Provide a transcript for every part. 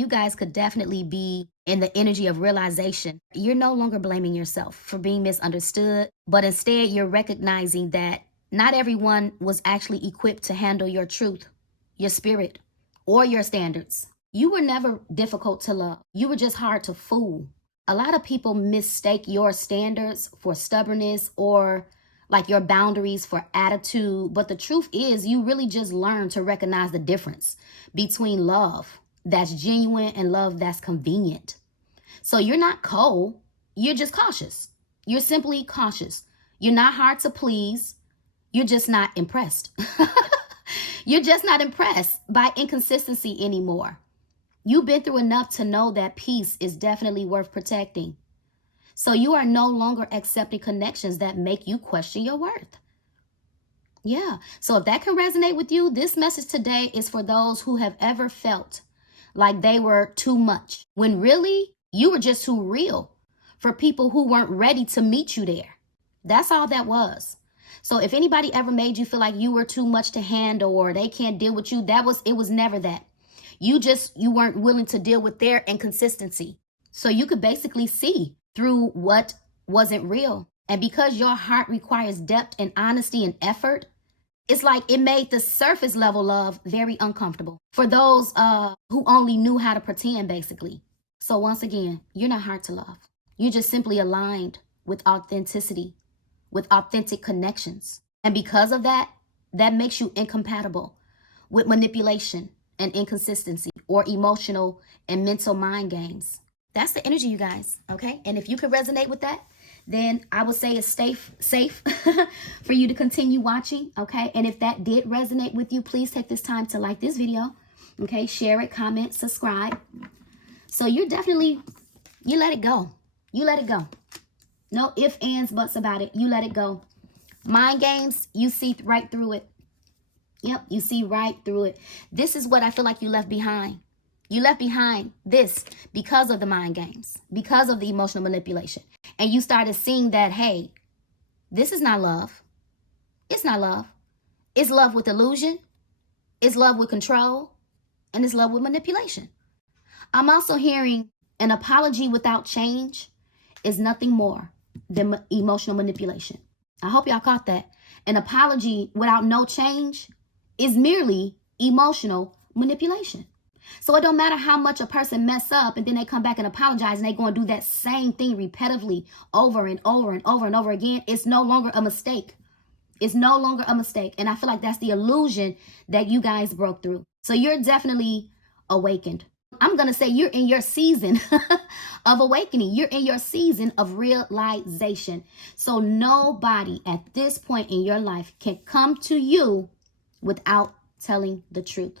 You guys could definitely be in the energy of realization. You're no longer blaming yourself for being misunderstood, but instead you're recognizing that not everyone was actually equipped to handle your truth, your spirit, or your standards. You were never difficult to love. You were just hard to fool. A lot of people mistake your standards for stubbornness or like your boundaries for attitude. But the truth is, you really just learn to recognize the difference between love that's genuine and love that's convenient. So you're not cold, you're just cautious. You're simply cautious. You're not hard to please. You're just not impressed. You're just not impressed by inconsistency anymore. You've been through enough to know that peace is definitely worth protecting. So you are no longer accepting connections that make you question your worth. Yeah. So if that can resonate with you, this message today is for those who have ever felt like they were too much, when really you were just too real for people who weren't ready to meet you there. That's all that was. So if anybody ever made you feel like you were too much to handle or they can't deal with you, it was never that. You weren't willing to deal with their inconsistency. So you could basically see through what wasn't real. And because your heart requires depth and honesty and effort, it's like it made the surface level love very uncomfortable for those who only knew how to pretend, basically. So once again, you're not hard to love. You're just simply aligned with authenticity, with authentic connections. And because of that, that makes you incompatible with manipulation and inconsistency or emotional and mental mind games. That's the energy, you guys, okay? And if you can resonate with that, then I would say it's safe for you to continue watching, okay? And if that did resonate with you, please take this time to like this video, okay? Share it, comment, subscribe. So you let it go. You let it go. No ifs, ands, buts about it. You let it go. Mind games, you see right through it. Yep, you see right through it. This is what I feel like you left behind. You left behind this because of the mind games, because of the emotional manipulation. And you started seeing that, hey, this is not love. It's not love. It's love with illusion. It's love with control. And it's love with manipulation. I'm also hearing an apology without change is nothing more than emotional manipulation. I hope y'all caught that. An apology without no change is merely emotional manipulation. So it don't matter how much a person mess up and then they come back and apologize and they go and do that same thing repetitively over and over and over and over again. It's no longer a mistake. It's no longer a mistake. And I feel like that's the illusion that you guys broke through. So you're definitely awakened. I'm going to say you're in your season of awakening. You're in your season of realization. So nobody at this point in your life can come to you without telling the truth.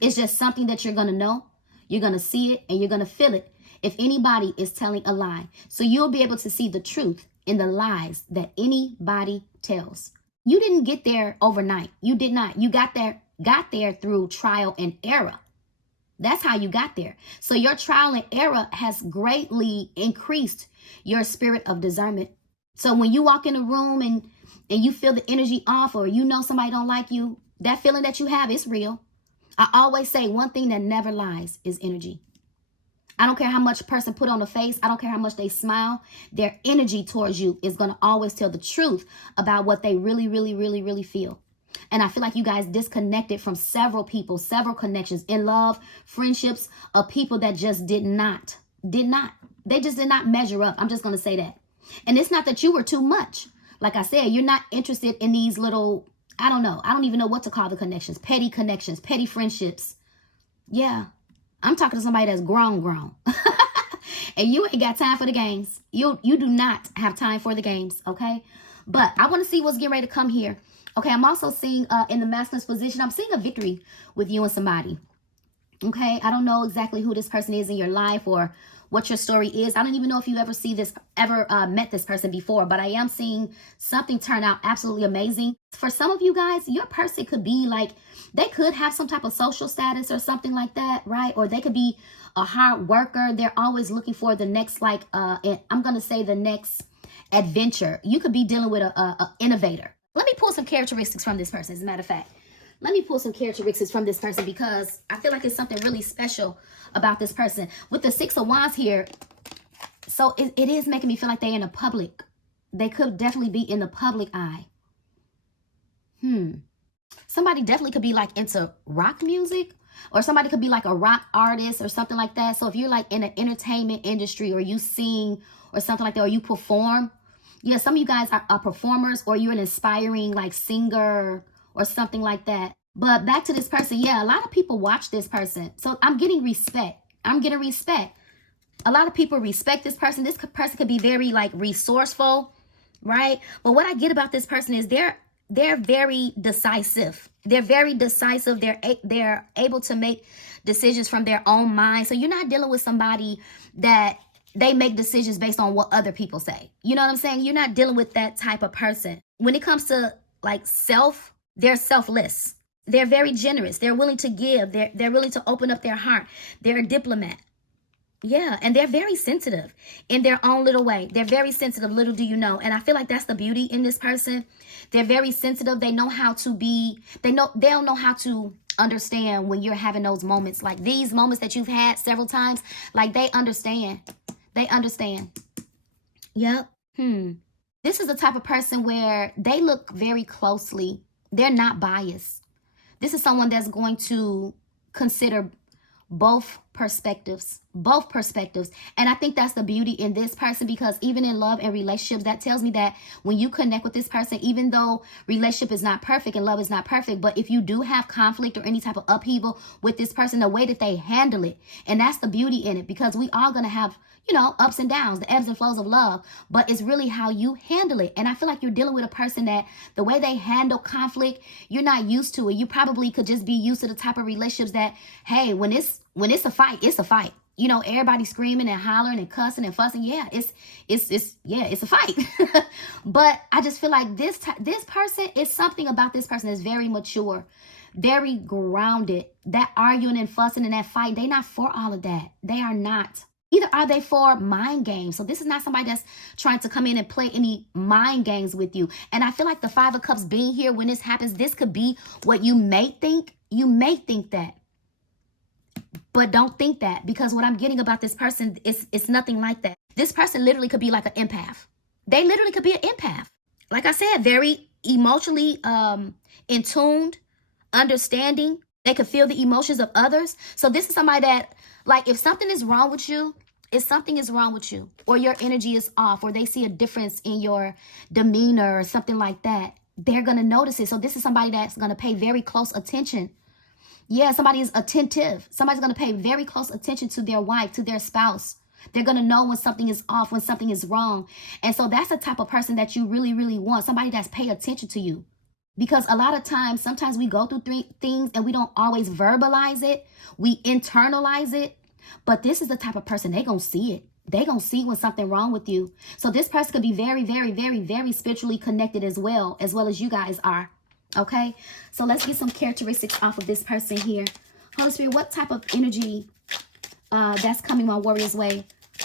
It's just something that you're going to know. You're going to see it and you're going to feel it if anybody is telling a lie. So you'll be able to see the truth in the lies that anybody tells. You didn't get there overnight. You did not. You got there through trial and error. That's how you got there. So your trial and error has greatly increased your spirit of discernment. So when you walk in a room and you feel the energy off, or you know somebody don't like you, that feeling that you have is real. I always say one thing that never lies is energy. I don't care how much a person put on a face. I don't care how much they smile. Their energy towards you is going to always tell the truth about what they really, really, really, really feel. And I feel like you guys disconnected from several people, several connections in love, friendships, of people that just did not. They just did not measure up. I'm just going to say that. And it's not that you were too much. Like I said, you're not interested in these little, I don't know. I don't even know what to call the connections, petty friendships. Yeah. I'm talking to somebody that's grown. And you ain't got time for the games. You do not have time for the games, okay? But I want to see what's getting ready to come here. Okay, I'm also seeing in the masculine's position, I'm seeing a victory with you and somebody. Okay, I don't know exactly who this person is in your life or what your story is. I don't even know if you ever met this person before, but I am seeing something turn out absolutely amazing. For some of you guys, your person could be like, they could have some type of social status or something like that, right? Or they could be a hard worker. They're always looking for the next, I'm going to say the next adventure. You could be dealing with a innovator. Let me pull some characteristics from this person, as a matter of fact. Let me pull some characteristics from this person because I feel like it's something really special about this person. With the Six of Wands here, so it is making me feel like they're in the public. They could definitely be in the public eye. Somebody definitely could be like into rock music, or somebody could be like a rock artist or something like that. So if you're like in the entertainment industry, or you sing or something like that, or you perform, yeah, some of you guys are performers, or you're an inspiring like singer or something like that. But back to this person, yeah, a lot of people watch this person. So I'm getting respect. I'm getting respect. A lot of people respect this person. This person could be very like resourceful, right? But what I get about this person is they're very decisive. They're very decisive. They're able to make decisions from their own mind. So you're not dealing with somebody that they make decisions based on what other people say. You know what I'm saying? You're not dealing with that type of person. When it comes to like they're selfless. They're very generous. They're willing to give. They're willing to open up their heart. They're a diplomat. Yeah, and they're very sensitive in their own little way. They're very sensitive, little do you know. And I feel like that's the beauty in this person. They're very sensitive. They know how to be, they'll know how to understand when you're having those moments. Like these moments that you've had several times, like they understand. They understand. Yep. This is the type of person where they look very closely. They're not biased. This is someone that's going to consider both perspectives. And I think that's the beauty in this person, because even in love and relationships, that tells me that when you connect with this person, even though relationship is not perfect and love is not perfect, but if you do have conflict or any type of upheaval with this person, the way that they handle it, and that's the beauty in it, because we are going to have, you know, ups and downs, the ebbs and flows of love, but it's really how you handle it. And I feel like you're dealing with a person that the way they handle conflict, you're not used to it. You probably could just be used to the type of relationships that, hey, when it's a fight, it's a fight. You know, everybody screaming and hollering and cussing and fussing. Yeah, it's a fight. But I just feel like this person, is something about this person that's very mature, very grounded. That arguing and fussing and that fight, they not for all of that. They are not. Either are they for mind games. So this is not somebody that's trying to come in and play any mind games with you. And I feel like the Five of Cups being here when this happens, this could be what you may think. You may think that. But don't think that, because what I'm getting about this person is it's nothing like that. This person literally could be like an empath. They literally could be an empath. Like I said, very emotionally in tuned, understanding. They could feel the emotions of others. So this is somebody that, like, if something is wrong with you, or your energy is off, or they see a difference in your demeanor or something like that, they're going to notice it. So this is somebody that's going to pay very close attention. Yeah, somebody is attentive. Somebody's going to pay very close attention to their wife, to their spouse. They're going to know when something is off, when something is wrong. And so that's the type of person that you really, really want. Somebody that's pay attention to you. Because a lot of times, sometimes we go through things and we don't always verbalize it. We internalize it. But this is the type of person, they going to see it. They going to see when something wrong with you. So this person could be very, very, very, very spiritually connected as well as you guys are. Okay, so let's get some characteristics off of this person here. Holy Spirit, what type of energy that's coming my warrior's way?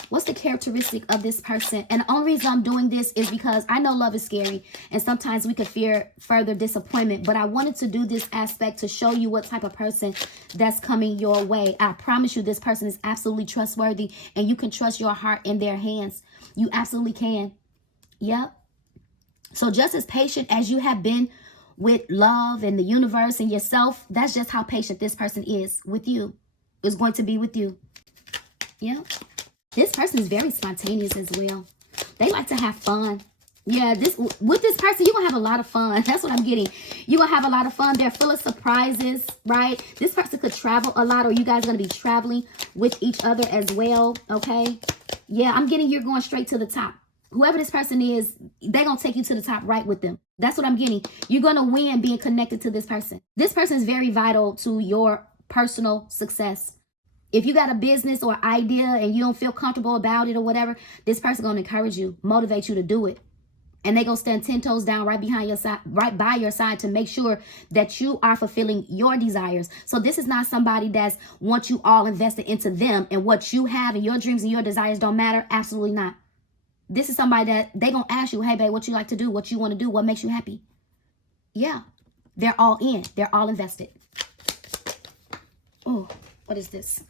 What's the characteristic of this person? And the only reason I'm doing this is because I know love is scary, and sometimes we could fear further disappointment. But I wanted to do this aspect to show you what type of person that's coming your way. I promise you this person is absolutely trustworthy, and you can trust your heart in their hands. You absolutely can. Yep. So just as patient as you have been with love and the universe and yourself, that's just how patient this person is with you. Is going to be with you. Yeah. This person is very spontaneous as well. They like to have fun. Yeah, with this person, you're going to have a lot of fun. That's what I'm getting. You're going to have a lot of fun. They're full of surprises, right? This person could travel a lot, or you guys are going to be traveling with each other as well, okay? Yeah, I'm getting you're going straight to the top. Whoever this person is, they're going to take you to the top right with them. That's what I'm getting. You're going to win being connected to this person. This person is very vital to your personal success. If you got a business or idea and you don't feel comfortable about it or whatever, this person going to encourage you, motivate you to do it. And they're going to stand 10 toes down right behind your side, right by your side, to make sure that you are fulfilling your desires. So this is not somebody that's wants you all invested into them, and what you have and your dreams and your desires don't matter. Absolutely not. This is somebody that they're going to ask you, hey, babe, what you like to do, what you want to do, what makes you happy. Yeah. They're all in. They're all invested. Oh, what is this?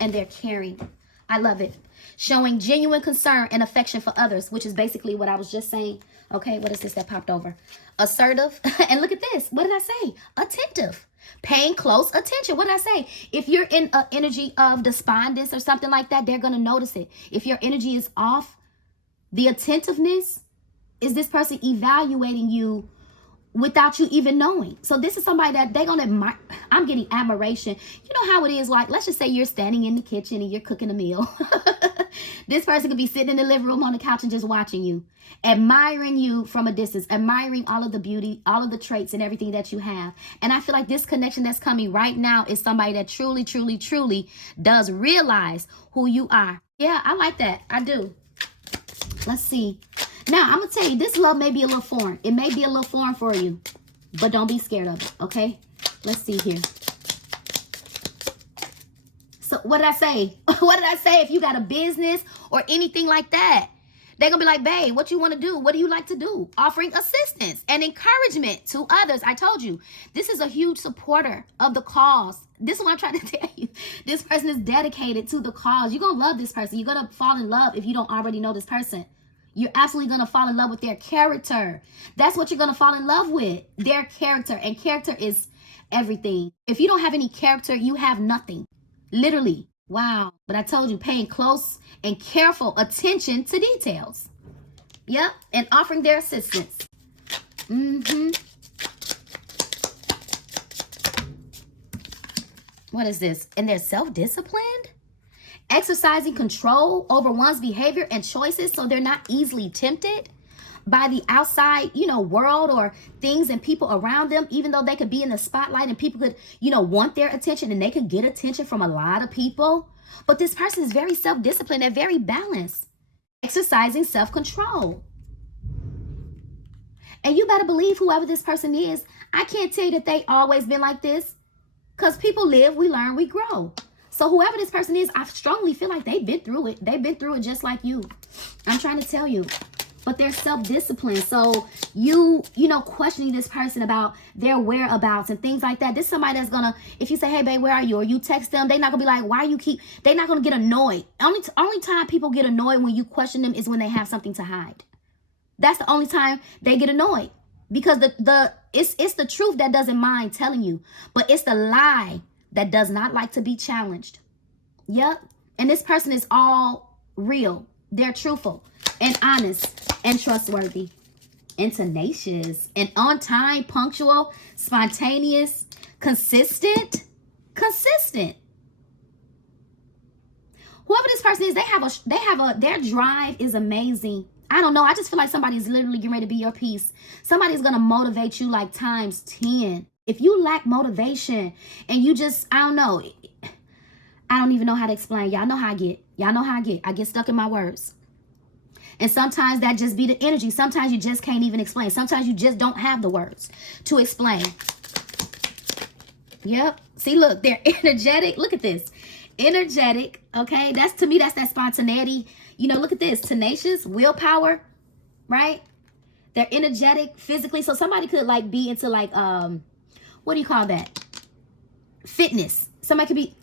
And they're caring. I love it. Showing genuine concern and affection for others, which is basically what I was just saying. Okay, what is this that popped over? Assertive. And look at this. What did I say? Attentive. Paying close attention. What did I say? If you're in an energy of despondence or something like that, they're going to notice it. If your energy is off, the attentiveness is this person evaluating you without you even knowing. So this is somebody that they're going to admire. I'm getting admiration. You know how it is, like, let's just say you're standing in the kitchen and you're cooking a meal. This person could be sitting in the living room on the couch and just watching you, admiring you from a distance, admiring all of the beauty, all of the traits and everything that you have. And I feel like this connection that's coming right now is somebody that truly, truly, truly does realize who you are. Yeah, I like that. I do. Let's see. Now, I'm going to tell you, this love may be a little foreign. It may be a little foreign for you, but don't be scared of it, okay? Let's see here. So what did I say? What did I say? If you got a business or anything like that, they're going to be like, babe, what you want to do? What do you like to do? Offering assistance and encouragement to others. I told you, this is a huge supporter of the cause. This is what I'm trying to tell you. This person is dedicated to the cause. You're going to love this person. You're going to fall in love if you don't already know this person. You're absolutely going to fall in love with their character. That's what you're going to fall in love with, their character. And character is everything. If you don't have any character, you have nothing. Literally. Wow. But I told you, paying close and careful attention to details. Yep. And offering their assistance. What is this? And they're self-disciplined? Exercising control over one's behavior and choices so they're not easily tempted by the outside, world or things and people around them, even though they could be in the spotlight and people could, want their attention and they could get attention from a lot of people. But this person is very self-disciplined and very balanced, exercising self-control. And you better believe whoever this person is, I can't tell you that they always been like this, because people live, we learn, we grow. So whoever this person is, I strongly feel like they've been through it. They've been through it just like you. I'm trying to tell you. But they're self-disciplined. So you questioning this person about their whereabouts and things like that. This is somebody that's going to, if you say, hey, babe, where are you? Or you text them, they're not going to be like, why you keep, they're not going to get annoyed. Only time people get annoyed when you question them is when they have something to hide. That's the only time they get annoyed. Because it's the truth that doesn't mind telling you. But it's the lie that does not like to be challenged. Yep. And this person is all real. They're truthful and honest and trustworthy and tenacious and on time, punctual, spontaneous, consistent. Whoever this person is, their drive is amazing. I don't know. I just feel like somebody's literally getting ready to be your piece. Somebody's going to motivate you like times 10. If you lack motivation and you just, I don't know. I don't even know how to explain. Y'all know how I get. I get stuck in my words. And sometimes that just be the energy. Sometimes you just can't even explain. Sometimes you just don't have the words to explain. Yep. See, look, they're energetic. Look at this. Energetic. Okay. To me, that's that spontaneity. Look at this. Tenacious, willpower, right? They're energetic physically. So somebody could be into what do you call that? Fitness. Somebody could be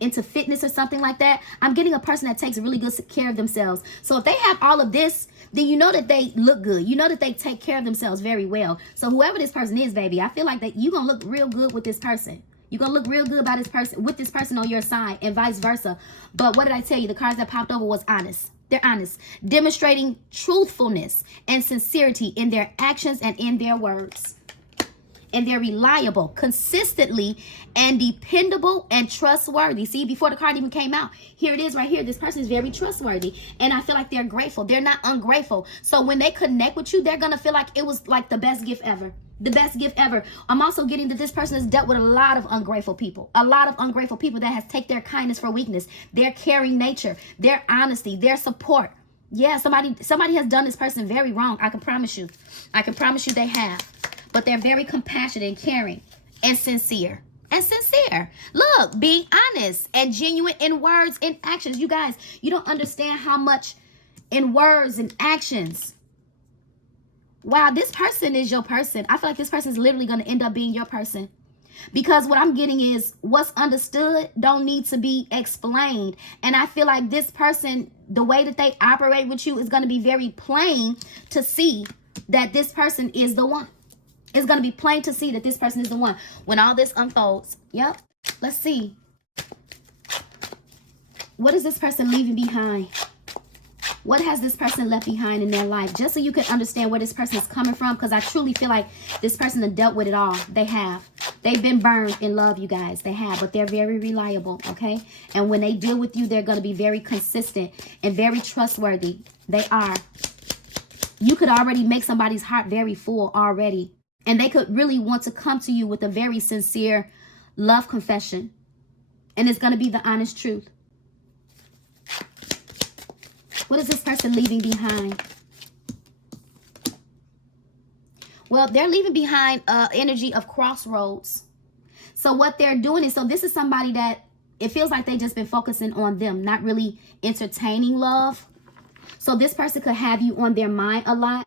into fitness or something like that. I'm getting a person that takes really good care of themselves. So if they have all of this, then you know that they look good. You know that they take care of themselves very well. So whoever this person is, baby, I feel like that you're going to look real good with this person. You're going to look real good by this person, with this person on your side, and vice versa. But what did I tell you? The cards that popped over was honest. They're honest, demonstrating truthfulness and sincerity in their actions and in their words. And they're reliable, consistently, and dependable and trustworthy. See, before the card even came out, here it is right here. This person is very trustworthy. And I feel like they're grateful. They're not ungrateful. So when they connect with you, they're going to feel like it was like the best gift ever. The best gift ever. I'm also getting that this person has dealt with a lot of ungrateful people. A lot of ungrateful people that has taken their kindness for weakness. Their caring nature. Their honesty. Their support. Yeah, somebody has done this person very wrong. I can promise you. I can promise you they have. But they're very compassionate and caring and sincere. Look, being honest and genuine in words and actions. You guys, you don't understand how much in words and actions Wow, this person is your person. I feel like this person is literally going to end up being your person. Because what I'm getting is what's understood don't need to be explained. And I feel like this person, the way that they operate with you is going to be very plain to see that this person is the one. It's going to be plain to see that this person is the one. When all this unfolds, yep, let's see. What is this person leaving behind? What has this person left behind in their life? Just so you can understand where this person is coming from, because I truly feel like this person has dealt with it all. They have. They've been burned in love, you guys. They have, but they're very reliable, okay? And when they deal with you, they're going to be very consistent and very trustworthy. They are. You could already make somebody's heart very full already. And they could really want to come to you with a very sincere love confession. And it's going to be the honest truth. What is this person leaving behind? Well, they're leaving behind energy of crossroads. So what they're doing is, so this is somebody that it feels like they just been focusing on them, not really entertaining love. So this person could have you on their mind a lot.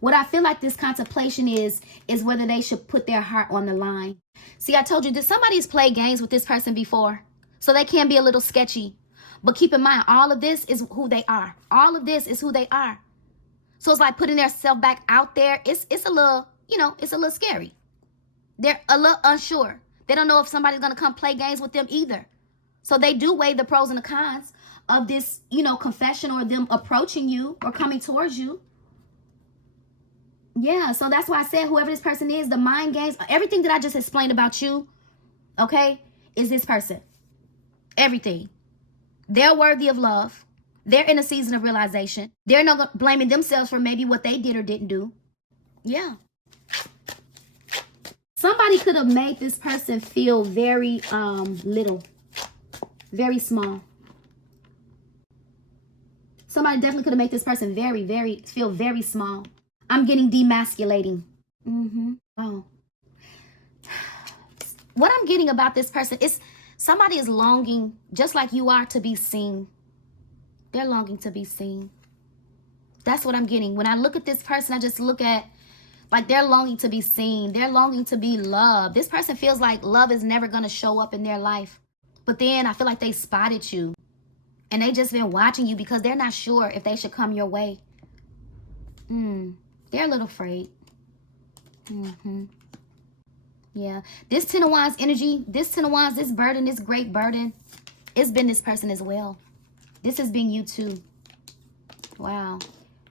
What I feel like this contemplation is whether they should put their heart on the line. See, I told you that somebody's played games with this person before. So they can be a little sketchy. But keep in mind, all of this is who they are. All of this is who they are. So it's like putting their self back out there. It's a little, it's a little scary. They're a little unsure. They don't know if somebody's going to come play games with them either. So they do weigh the pros and the cons of this, confession or them approaching you or coming towards you. Yeah, so that's why I said whoever this person is, the mind games, everything that I just explained about you, okay, is this person. Everything. They're worthy of love. They're in a season of realization. They're not blaming themselves for maybe what they did or didn't do. Yeah. Somebody could have made this person feel very little, very small. Somebody definitely could have made this person feel very small. I'm getting demasculating. Oh. What I'm getting about this person is somebody is longing, just like you are, to be seen. They're longing to be seen. That's what I'm getting. When I look at this person, I just look at, like, they're longing to be seen. They're longing to be loved. This person feels like love is never going to show up in their life. But then I feel like they spotted you. And they just been watching you because they're not sure if they should come your way. They're a little afraid. Yeah. This Ten of Wands energy, this Ten of Wands, this burden, this great burden, it's been this person as well. This has been you too. Wow.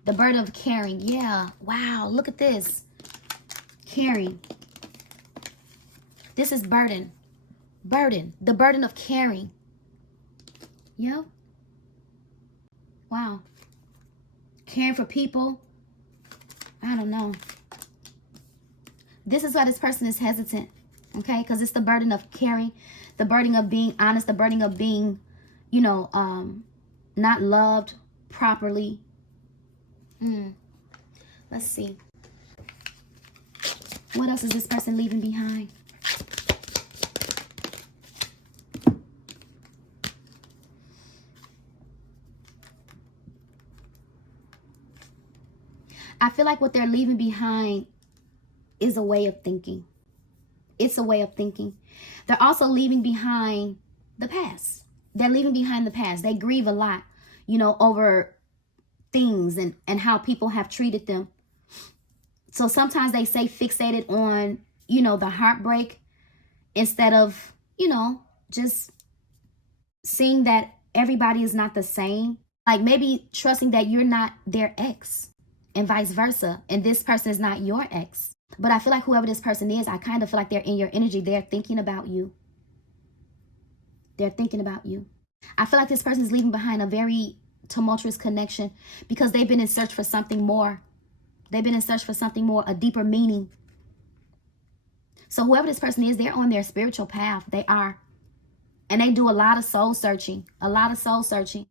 The burden of caring. Yeah. Wow. Look at this. Caring. This is burden. Burden. The burden of caring. Yep. Wow. Caring for people. I don't know. This is why this person is hesitant. Okay? Because it's the burden of caring. The burden of being honest. The burden of being, not loved properly. Let's see. What else is this person leaving behind? I feel like what they're leaving behind is a way of thinking. It's a way of thinking. They're also leaving behind the past. They're leaving behind the past. They grieve a lot, over things and how people have treated them. So sometimes they stay fixated on, the heartbreak instead of, just seeing that everybody is not the same. Like maybe trusting that you're not their ex and vice versa. And this person is not your ex. But I feel like whoever this person is, I kind of feel like they're in your energy. They're thinking about you. They're thinking about you. I feel like this person is leaving behind a very tumultuous connection because they've been in search for something more. They've been in search for something more, a deeper meaning. So whoever this person is, they're on their spiritual path. They are. And they do a lot of soul searching. A lot of soul searching.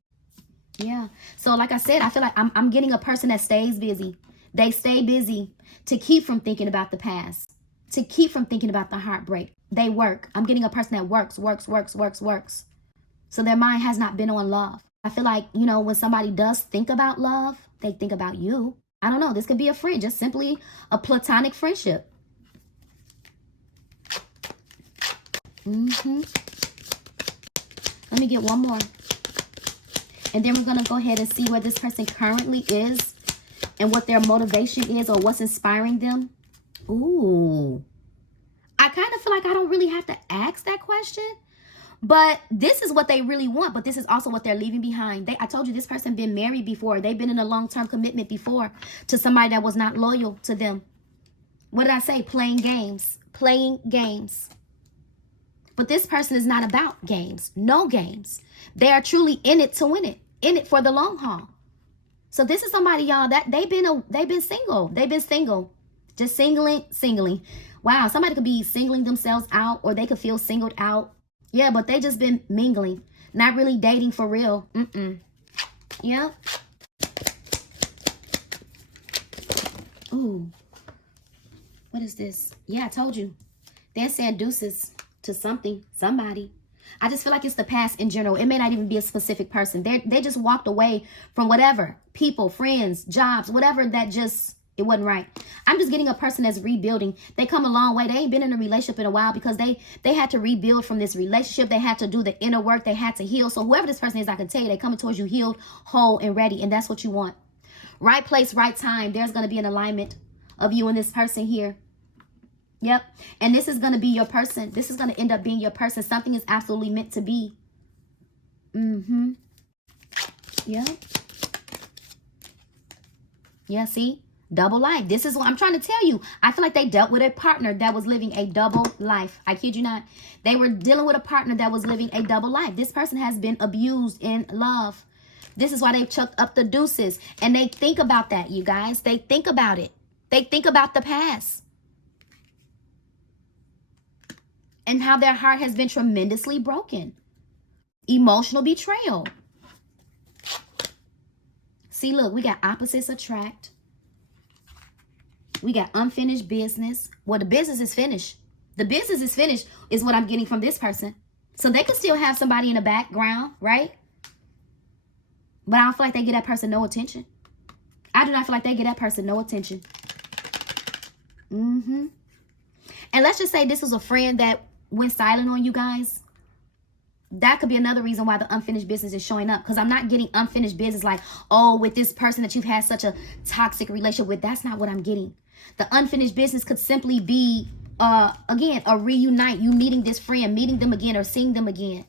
Yeah. So like I said, I feel like I'm getting a person that stays busy. They stay busy to keep from thinking about the past. To keep from thinking about the heartbreak. They work. I'm getting a person that works. So their mind has not been on love. I feel like, when somebody does think about love, they think about you. I don't know. This could be a friend, just simply a platonic friendship. Let me get one more. And then we're going to go ahead and see where this person currently is and what their motivation is or what's inspiring them. Ooh. I kind of feel like I don't really have to ask that question. But this is what they really want. But this is also what they're leaving behind. I told you this person been married before. They've been in a long-term commitment before to somebody that was not loyal to them. What did I say? Playing games. Playing games. But this person is not about games. No games. They are truly in it to win it. In it for the long haul. So this is somebody, y'all, that they've been single. They've been single. Just singling. Wow, somebody could be singling themselves out, or they could feel singled out. Yeah, but they just been mingling. Not really dating for real. Yep. Ooh. What is this? Yeah, I told you. They're saying deuces to somebody. I just feel like it's the past in general. It may not even be a specific person. They just walked away from whatever. People, friends, jobs, whatever that just, it wasn't right. I'm just getting a person that's rebuilding. They come a long way. They ain't been in a relationship in a while because they had to rebuild from this relationship. They had to do the inner work. They had to heal. So whoever this person is, I can tell you, they coming towards you healed, whole, and ready. And that's what you want. Right place, right time. There's going to be an alignment of you and this person here. Yep. And this is going to be your person. This is going to end up being your person. Something is absolutely meant to be. Yep. Yeah, see? Double life. This is what I'm trying to tell you. I feel like they dealt with a partner that was living a double life. I kid you not. They were dealing with a partner that was living a double life. This person has been abused in love. This is why they've chucked up the deuces. And they think about that, you guys. They think about it. They think about the past. And how their heart has been tremendously broken. Emotional betrayal. See, look, we got opposites attract. We got unfinished business. Well, the business is finished. The business is finished is what I'm getting from this person. So they could still have somebody in the background, right? But I don't feel like they give that person no attention. I do not feel like they give that person no attention. And let's just say this was a friend that went silent on you guys. That could be another reason why the unfinished business is showing up. Because I'm not getting unfinished business like, oh, with this person that you've had such a toxic relationship with. That's not what I'm getting. The unfinished business could simply be, again, a reunite. You meeting this friend, meeting them again, or seeing them again.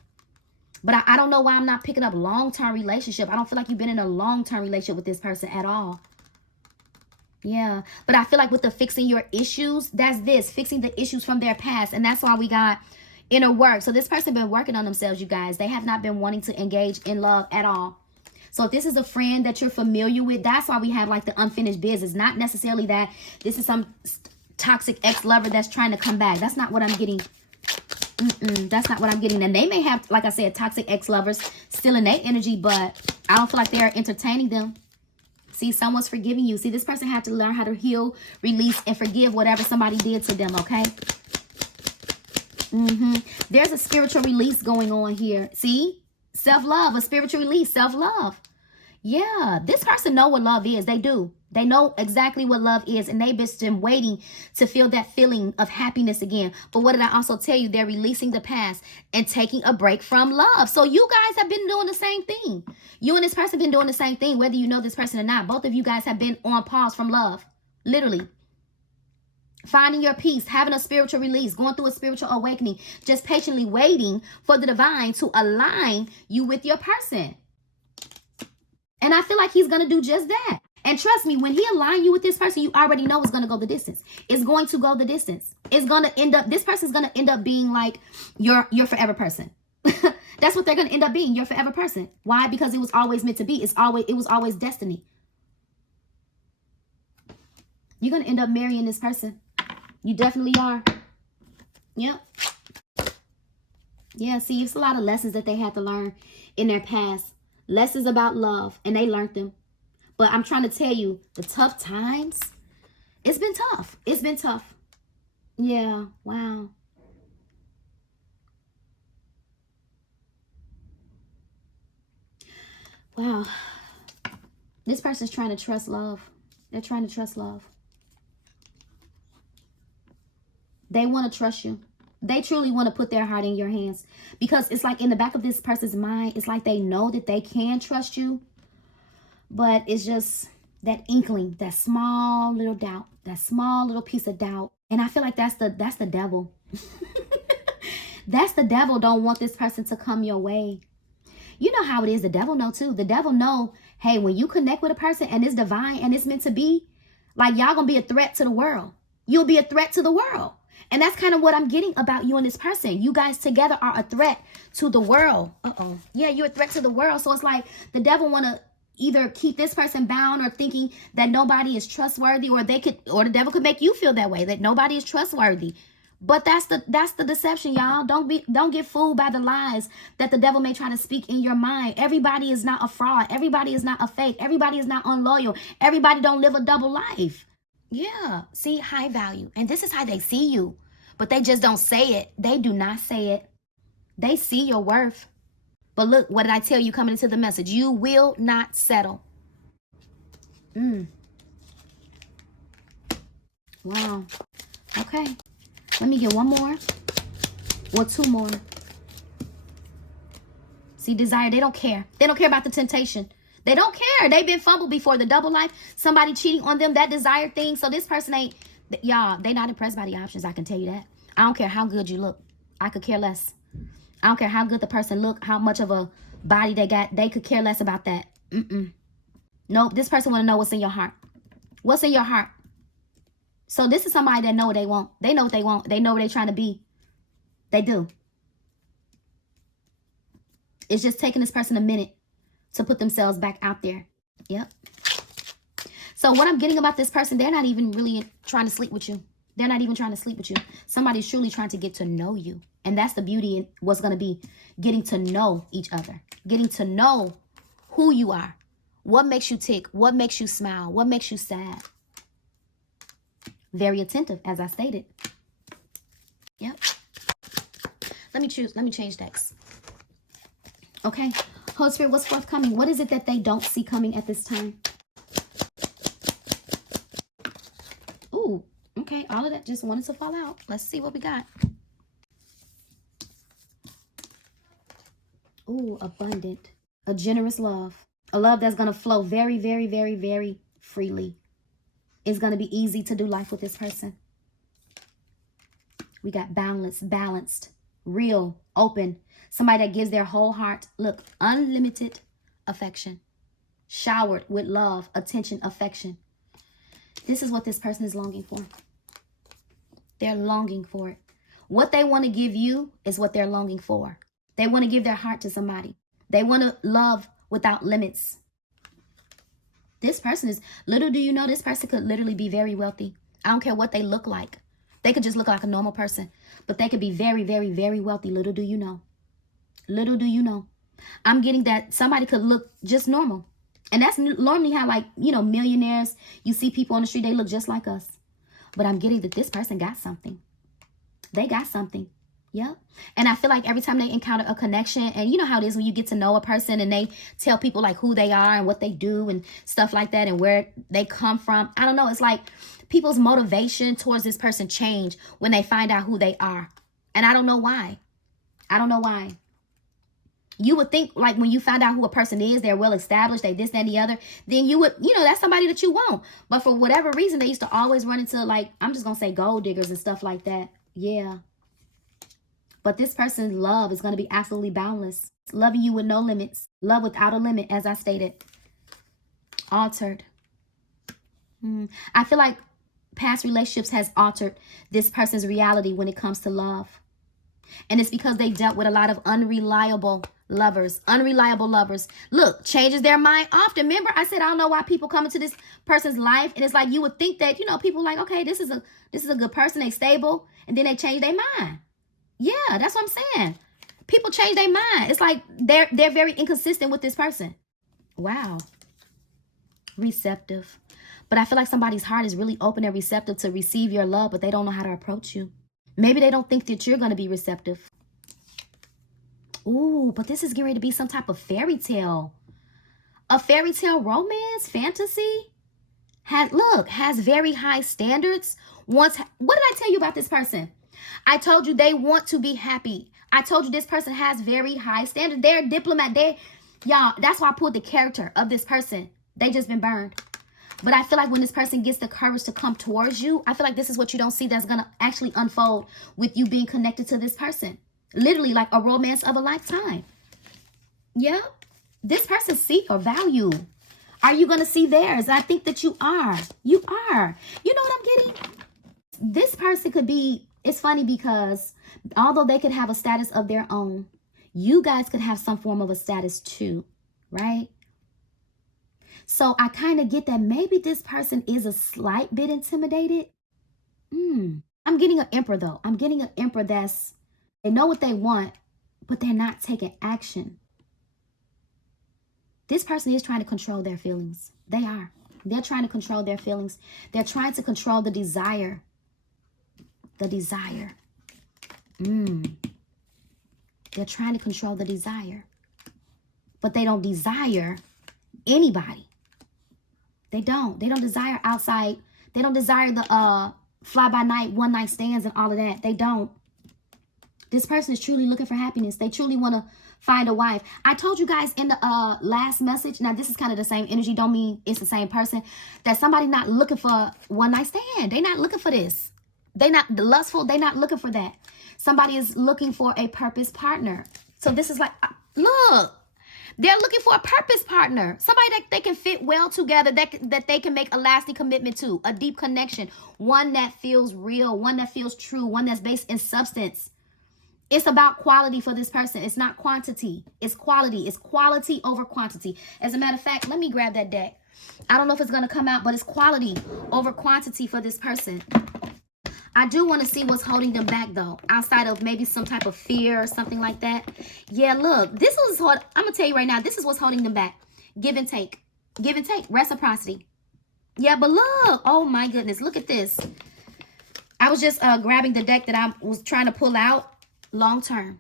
But I don't know why I'm not picking up long-term relationship. I don't feel like you've been in a long-term relationship with this person at all. Yeah, but I feel like with the fixing your issues, that's this, fixing the issues from their past. And that's why we got inner work. So this person been working on themselves, you guys. They have not been wanting to engage in love at all. So if this is a friend that you're familiar with, that's why we have like the unfinished business. Not necessarily that this is some toxic ex-lover that's trying to come back. That's not what I'm getting. That's not what I'm getting. And they may have, like I said, toxic ex-lovers still in their energy, but I don't feel like they're entertaining them. See, someone's forgiving you. See, this person had to learn how to heal, release, and forgive whatever somebody did to them, okay? There's a spiritual release going on here. See? Self-love, a spiritual release, self-love. Yeah, this person know what love is. They do. They know exactly what love is, and they've been waiting to feel that feeling of happiness again. But what did I also tell you? They're releasing the past and taking a break from love. So you guys have been doing the same thing. You and this person have been doing the same thing, whether you know this person or not. Both of you guys have been on pause from love, literally. Finding your peace, having a spiritual release, going through a spiritual awakening, just patiently waiting for the divine to align you with your person. And I feel like he's going to do just that. And trust me, when he aligns you with this person, you already know it's going to go the distance. It's going to go the distance. It's going to end up, this person's going to end up being like your forever person. That's what they're going to end up being, your forever person. Why? Because it was always meant to be. It was always destiny. You're going to end up marrying this person. You definitely are. Yep. Yeah, see, it's a lot of lessons that they had to learn in their past. Lessons about love, and they learned them. But I'm trying to tell you, the tough times, it's been tough. It's been tough. Yeah, wow. Wow. This person's trying to trust love. They're trying to trust love. They want to trust you. They truly want to put their heart in your hands, because it's like in the back of this person's mind, it's like they know that they can trust you, but it's just that inkling, that small little doubt, that small little piece of doubt. And I feel like that's the devil. That's the devil. Don't want this person to come your way. You know how it is. The devil know too. The devil know, hey, when you connect with a person and it's divine and it's meant to be, like, y'all gonna be a threat to the world. You'll be a threat to the world. And that's kind of what I'm getting about you and this person. You guys together are a threat to the world. Yeah, you're a threat to the world. So it's like the devil want to either keep this person bound or thinking that nobody is trustworthy, or the devil could make you feel that way, that nobody is trustworthy. But that's the deception, y'all. Don't get fooled by the lies that the devil may try to speak in your mind. Everybody is not a fraud. Everybody is not a fake. Everybody is not unloyal. Everybody don't live a double life. Yeah, see, high value. And this is how they see you. But they just don't say it. They do not say it. They see your worth. But look, what did I tell you coming into the message? You will not settle. Wow. Okay. Let me get one more. Or two more. See, desire, they don't care. They don't care about the temptation. They don't care. They've been fumbled before. The double life, somebody cheating on them, that desire thing. So this person ain't, y'all, they not impressed by the options. I can tell you that. I don't care how good you look. I could care less. I don't care how good the person look, how much of a body they got. They could care less about that. Nope. This person want to know what's in your heart. What's in your heart? So this is somebody that know what they want. They know what they want. They know where they're trying to be. They do. It's just taking this person a minute to put themselves back out there. Yep. So what I'm getting about this person, they're not even really trying to sleep with you. They're not even trying to sleep with you. Somebody's truly trying to get to know you. And that's the beauty in what's going to be getting to know each other. Getting to know who you are. What makes you tick? What makes you smile? What makes you sad? Very attentive, as I stated. Yep. Let me change decks. Okay. Holy Spirit, what's forthcoming? What is it that they don't see coming at this time? Ooh, okay. All of that just wanted to fall out. Let's see what we got. Ooh, abundant. A generous love. A love that's going to flow very, very, very, very freely. It's going to be easy to do life with this person. We got balanced, real, open. Somebody that gives their whole heart. Look, unlimited affection. Showered with love, attention, affection. This is what this person is longing for. They're longing for it. What they want to give you is what they're longing for. They want to give their heart to somebody. They want to love without limits. This person is, little do you know, this person could literally be very wealthy. I don't care what they look like. They could just look like a normal person. But they could be very, very, very wealthy. Little do you know. Little do you know. I'm getting that somebody could look just normal. And that's normally how, like, you know, millionaires, you see people on the street, they look just like us. But I'm getting that this person got something. They got something. Yep. And I feel like every time they encounter a connection, and you know how it is when you get to know a person and they tell people like who they are and what they do and stuff like that and where they come from. I don't know. It's like people's motivation towards this person change when they find out who they are. And I don't know why. I don't know why. You would think like when you find out who a person is, they're well established, they this, that, and the other, then you would, you know, that's somebody that you want. But for whatever reason, they used to always run into, like, I'm just going to say gold diggers and stuff like that. Yeah. But this person's love is going to be absolutely boundless. Loving you with no limits. Love without a limit, as I stated. Altered. I feel like past relationships has altered this person's reality when it comes to love. And it's because they dealt with a lot of unreliable lovers. Unreliable lovers. Look, changes their mind often. Remember, I said I don't know why people come into this person's life. And it's like you would think that, you know, people like, okay, this is a good person. They stable. And then they change their mind. Yeah, that's what I'm saying. People change their mind. It's like they're very inconsistent with this person. Wow. Receptive. But I feel like somebody's heart is really open and receptive to receive your love, but they don't know how to approach you. Maybe they don't think that you're going to be receptive. Ooh, but this is getting ready to be some type of fairy tale. A fairy tale romance, fantasy. has very high standards. What did I tell you about this person? I told you they want to be happy. I told you this person has very high standards. They're a diplomat. Y'all, that's why I pulled the character of this person. They just been burned. But I feel like when this person gets the courage to come towards you, I feel like this is what you don't see that's going to actually unfold with you being connected to this person. Literally like a romance of a lifetime. Yeah. This person sees your value. Are you going to see theirs? I think that you are. You are. You know what I'm getting? This person could be, it's funny because although they could have a status of their own, you guys could have some form of a status too, right? So I kind of get that maybe this person is a slight bit intimidated. I'm getting an emperor though. I'm getting an emperor they know what they want, but they're not taking action. This person is trying to control their feelings. They are. They're trying to control their feelings. They're trying to control the desire. The desire. They're trying to control the desire. But they don't desire anybody. They don't. They don't desire outside. They don't desire the fly-by-night, one-night stands and all of that. They don't. This person is truly looking for happiness. They truly want to find a wife. I told you guys in the last message, now this is kind of the same energy, don't mean it's the same person, that somebody not looking for one night stand. They not looking for this. They not lustful. They not looking for that. Somebody is looking for a purpose partner. So this is like, look, they're looking for a purpose partner. Somebody that they can fit well together, that they can make a lasting commitment to, a deep connection, one that feels real, one that feels true, one that's based in substance. It's about quality for this person. It's not quantity. It's quality. It's quality over quantity. As a matter of fact, let me grab that deck. I don't know if it's going to come out, but it's quality over quantity for this person. I do want to see what's holding them back, though, outside of maybe some type of fear or something like that. Yeah, look, this is what I'm going to tell you right now. This is what's holding them back. Give and take. Give and take. Reciprocity. Yeah, but look. Oh, my goodness. Look at this. I was just grabbing the deck that I was trying to pull out. Long term.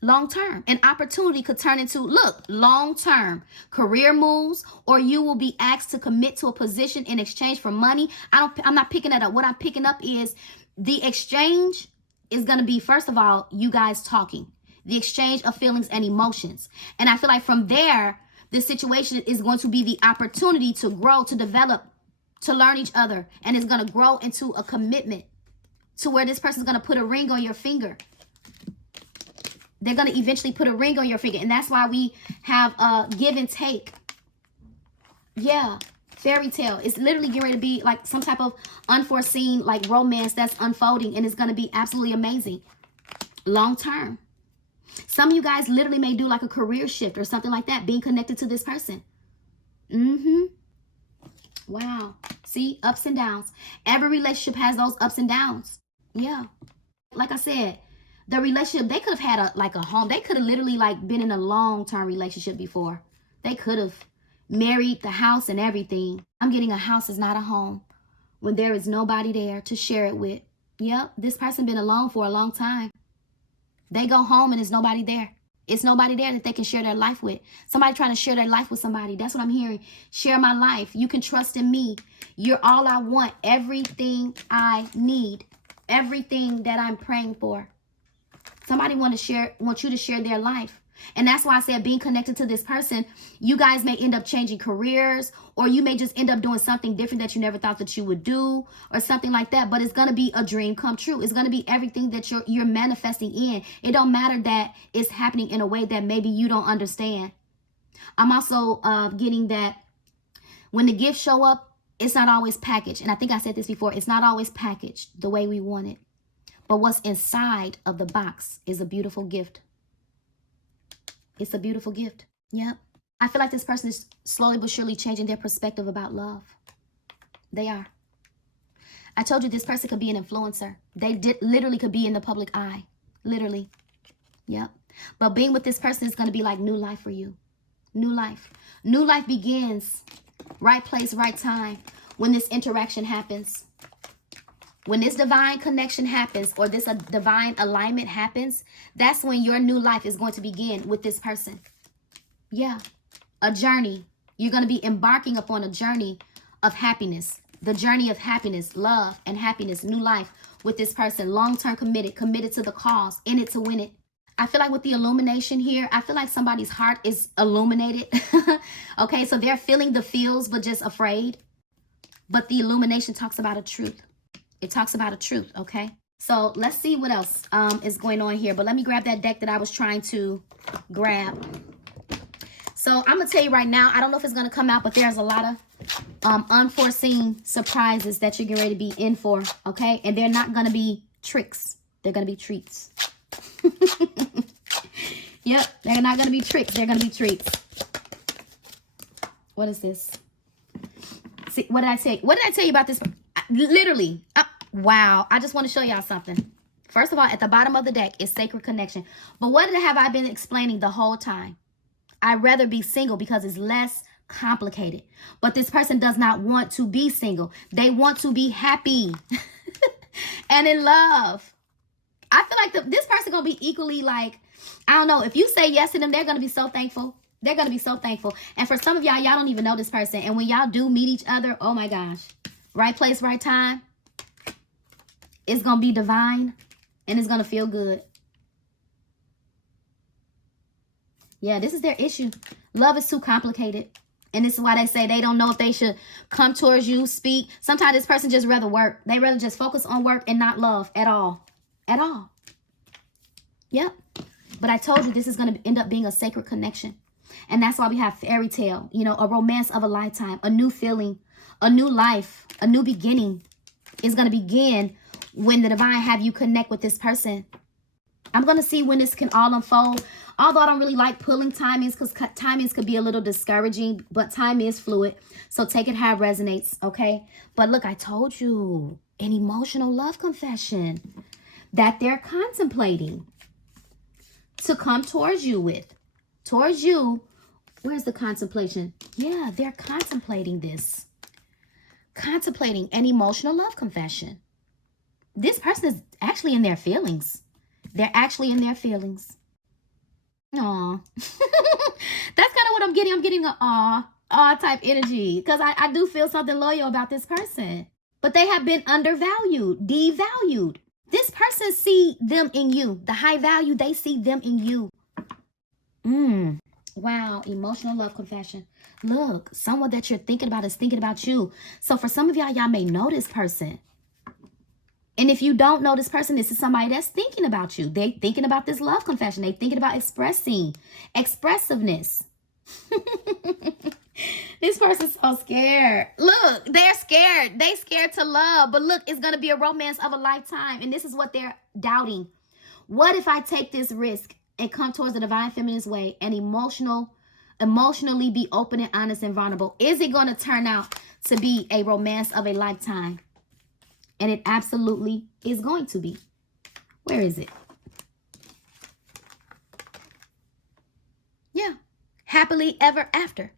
Long term. An opportunity could turn into, look, long term career moves, or you will be asked to commit to a position in exchange for money. I'm not picking that up. What I'm picking up is the exchange is going to be, first of all, you guys talking. The exchange of feelings and emotions. And I feel like from there, the situation is going to be the opportunity to grow, to develop, to learn each other. And it's going to grow into a commitment to where this person's going to put a ring on your finger. They're going to eventually put a ring on your finger. And that's why we have a give and take. Yeah. Fairy tale. It's literally getting ready to be like some type of unforeseen like romance that's unfolding. And it's going to be absolutely amazing. Long term. Some of you guys literally may do like a career shift or something like that. Being connected to this person. Wow. See? Ups and downs. Every relationship has those ups and downs. Yeah. Like I said. The relationship, they could have had a home. They could have literally like been in a long-term relationship before. They could have married, the house and everything. I'm getting a house is not a home when there is nobody there to share it with. Yep, this person been alone for a long time. They go home and there's nobody there. It's nobody there that they can share their life with. Somebody trying to share their life with somebody. That's what I'm hearing. Share my life. You can trust in me. You're all I want. Everything I need. Everything that I'm praying for. Somebody want you to share their life. And that's why I said being connected to this person, you guys may end up changing careers, or you may just end up doing something different that you never thought that you would do or something like that. But it's going to be a dream come true. It's going to be everything that you're manifesting in. It don't matter that it's happening in a way that maybe you don't understand. I'm also getting that when the gifts show up, it's not always packaged. And I think I said this before. It's not always packaged the way we want it. But what's inside of the box is a beautiful gift. It's a beautiful gift. Yep. I feel like this person is slowly but surely changing their perspective about love. They are. I told you this person could be an influencer. They literally could be in the public eye. Literally. Yep. But being with this person is going to be like new life for you. New life. New life begins. Right place, right time. When this interaction happens. When this divine connection happens, or this divine alignment happens, that's when your new life is going to begin with this person. Yeah. A journey. You're going to be embarking upon a journey of happiness, the journey of happiness, love, and happiness, new life with this person, long-term committed to the cause, in it to win it. I feel like with the illumination here, I feel like somebody's heart is illuminated. Okay, so they're feeling the feels, but just afraid. But the illumination talks about a truth. It talks about a truth, okay? So let's see what else is going on here. But let me grab that deck that I was trying to grab. So I'm going to tell you right now, I don't know if it's going to come out, but there's a lot of unforeseen surprises that you're getting ready to be in for, okay? And they're not going to be tricks. They're going to be treats. Yep, they're not going to be tricks. They're going to be treats. What is this? See, what did I say? What did I tell you about this? Literally. Wow. I just want to show y'all something. First of all, at the bottom of the deck is sacred connection. But what have I been explaining the whole time? I'd rather be single because it's less complicated. But this person does not want to be single. They want to be happy and in love. I feel like this person going to be equally like, I don't know. If you say yes to them, they're going to be so thankful. They're going to be so thankful. And for some of y'all don't even know this person. And when y'all do meet each other, oh my gosh. Right place, right time. It's going to be divine. And it's going to feel good. Yeah, this is their issue. Love is too complicated. And this is why they say they don't know if they should come towards you, speak. Sometimes this person just rather work. They rather just focus on work and not love at all. At all. Yep. But I told you this is going to end up being a sacred connection. And that's why we have fairy tale, you know, a romance of a lifetime, a new feeling, a new life, a new beginning is going to begin when the divine have you connect with this person. I'm going to see when this can all unfold. Although I don't really like pulling timings because timings could be a little discouraging, but time is fluid. So take it how it resonates, okay? But look, I told you, an emotional love confession that they're contemplating to come towards you with. Towards you. Where's the contemplation? Yeah, they're contemplating this. Contemplating an emotional love confession. This person is actually in their feelings. They're actually in their feelings. Aw. That's kind of what I'm getting. I'm getting an aw type energy. Because I do feel something loyal about this person. But they have been undervalued, devalued. This person see them in you. The high value, they see them in you. Wow, emotional love confession. Look, someone that you're thinking about is thinking about you. So for some of y'all may know this person. And if you don't know this person, this is somebody that's thinking about you. They're thinking about this love confession. They're thinking about expressiveness. This person's so scared. Look, they're scared. They're scared to love. But look, it's going to be a romance of a lifetime. And this is what they're doubting. What if I take this risk and come towards the divine feminist way and emotionally be open and honest and vulnerable? Is it going to turn out to be a romance of a lifetime? And it absolutely is going to be. Where is it? Yeah. Happily ever after.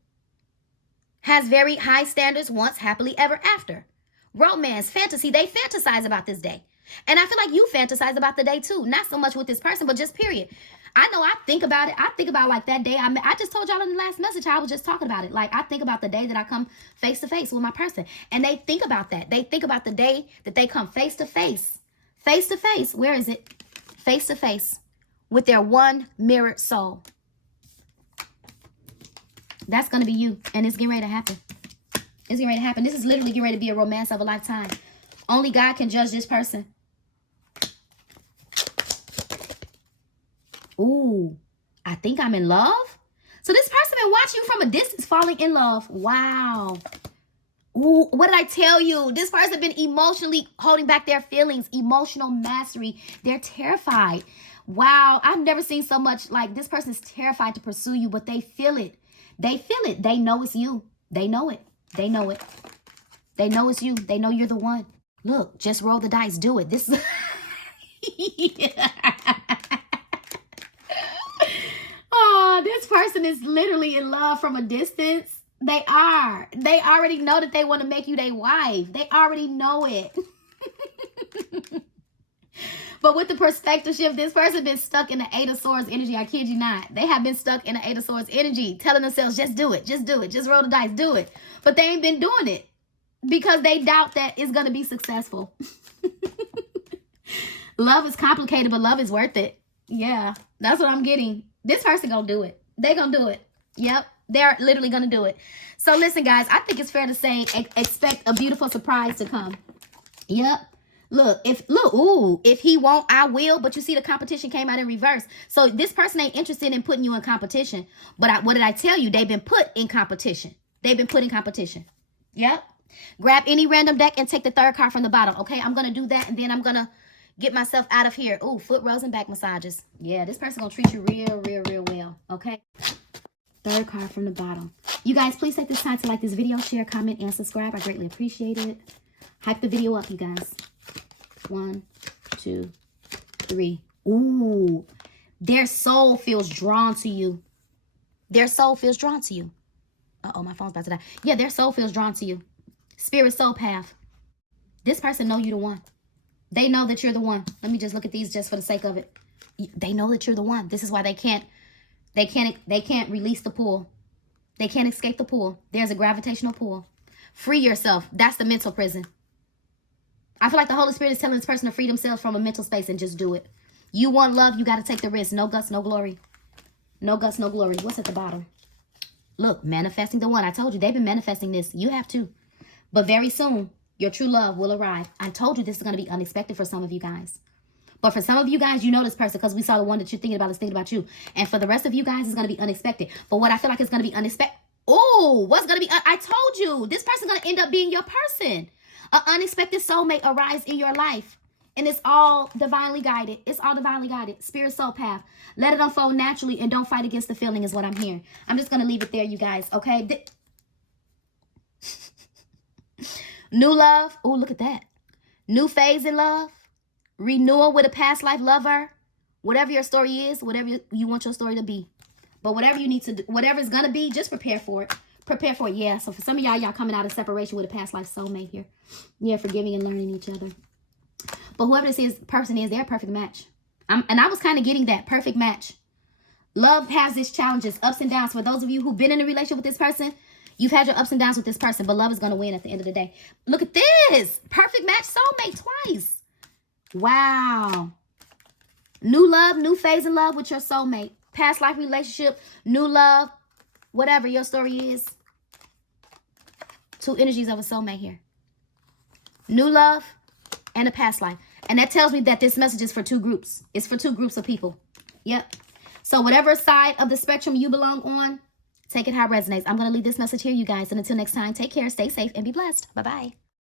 Has very high standards, wants happily ever after. Romance, fantasy, they fantasize about this day. And I feel like you fantasize about the day too. Not so much with this person, but just period. I know I think about it. I think about like that day. I just told y'all in the last message how I was just talking about it. Like I think about the day that I come face to face with my person. And they think about that. They think about the day that they come face to face. Face to face. Where is it? Face to face with their one mirrored soul. That's going to be you. And it's getting ready to happen. It's getting ready to happen. This is literally getting ready to be a romance of a lifetime. Only God can judge this person. Ooh, I think I'm in love. So this person been watching you from a distance, falling in love. Wow. Ooh, what did I tell you? This person been emotionally holding back their feelings. Emotional mastery. They're terrified. Wow. I've never seen so much like this person's terrified to pursue you, but they feel it. They feel it. They know it's you. They know it. They know it. They know it's you. They know you're the one. Look, just roll the dice. Do it. This is... Oh, this person is literally in love from a distance. They are. They already know that they want to make you their wife. They already know it. But with the perspective shift, this person been stuck in the Eight of Swords energy. I kid you not. They have been stuck in the Eight of Swords energy, telling themselves, just do it. Just do it. Just roll the dice. Do it. But they ain't been doing it. because they doubt that it's going to be successful. Love is complicated, but love is worth it. Yeah, that's what I'm getting. This person gonna do it. They gonna do it. Yep, they're literally gonna do it. So listen, guys, I think it's fair to say expect a beautiful surprise to come. Yep. Look, if he won't, I will. But you see, the competition came out in reverse. So this person ain't interested in putting you in competition. But what did I tell you? They've been put in competition. They've been put in competition. Yep. Grab any random deck and take the third card from the bottom. Okay, I'm gonna do that, and then I'm gonna get myself out of here. Ooh, foot rubs and back massages. Yeah, this person gonna treat you real well. Okay. Third card from the bottom. You guys, please take this time to like this video, share, comment, and subscribe. I greatly appreciate it. Hype the video up, you guys. 1, 2, 3. Ooh, their soul feels drawn to you. Their soul feels drawn to you. Uh-oh, my phone's about to die. Yeah, their soul feels drawn to you. Spirit soul path. This person know you the one. They know that you're the one. Let me just look at these just for the sake of it. They know that you're the one. This is why they can't release the pull. They can't escape the pull. There's a gravitational pull. Free yourself. That's the mental prison. I feel like the Holy Spirit is telling this person to free themselves from a mental space and just do it. You want love, you got to take the risk. No guts, no glory. No guts, no glory. What's at the bottom? Look, manifesting the one. I told you, they've been manifesting this. You have too. But very soon, your true love will arrive. I told you this is going to be unexpected for some of you guys. But for some of you guys, you know this person because we saw the one that you're thinking about is thinking about you. And for the rest of you guys, it's going to be unexpected. But what I feel like is going to be unexpected. Oh, what's going to be? I told you, this person's going to end up being your person. An unexpected soulmate arrives in your life. And it's all divinely guided. It's all divinely guided. Spirit soul path. Let it unfold naturally and don't fight against the feeling is what I'm hearing. I'm just going to leave it there, you guys. Okay? New love. Oh, look at that. New phase in love. Renewal with a past life lover. Whatever your story is, whatever you want your story to be. But whatever you need to do, whatever it's going to be, just prepare for it. Prepare for it, yeah. So for some of y'all coming out of separation with a past life soulmate here. Yeah, forgiving and learning each other. But whoever this person is, they're a perfect match. And I was kind of getting that perfect match. Love has its challenges, ups and downs. For those of you who've been in a relationship with this person, you've had your ups and downs with this person, but love is going to win at the end of the day. Look at this. Perfect match soulmate twice. Wow. New love, new phase in love with your soulmate. Past life relationship, new love, whatever your story is. Two energies of a soulmate here. New love and a past life. And that tells me that this message is for two groups. It's for two groups of people. Yep. So whatever side of the spectrum you belong on, take it how it resonates. I'm going to leave this message here, you guys. And until next time, take care, stay safe, and be blessed. Bye-bye.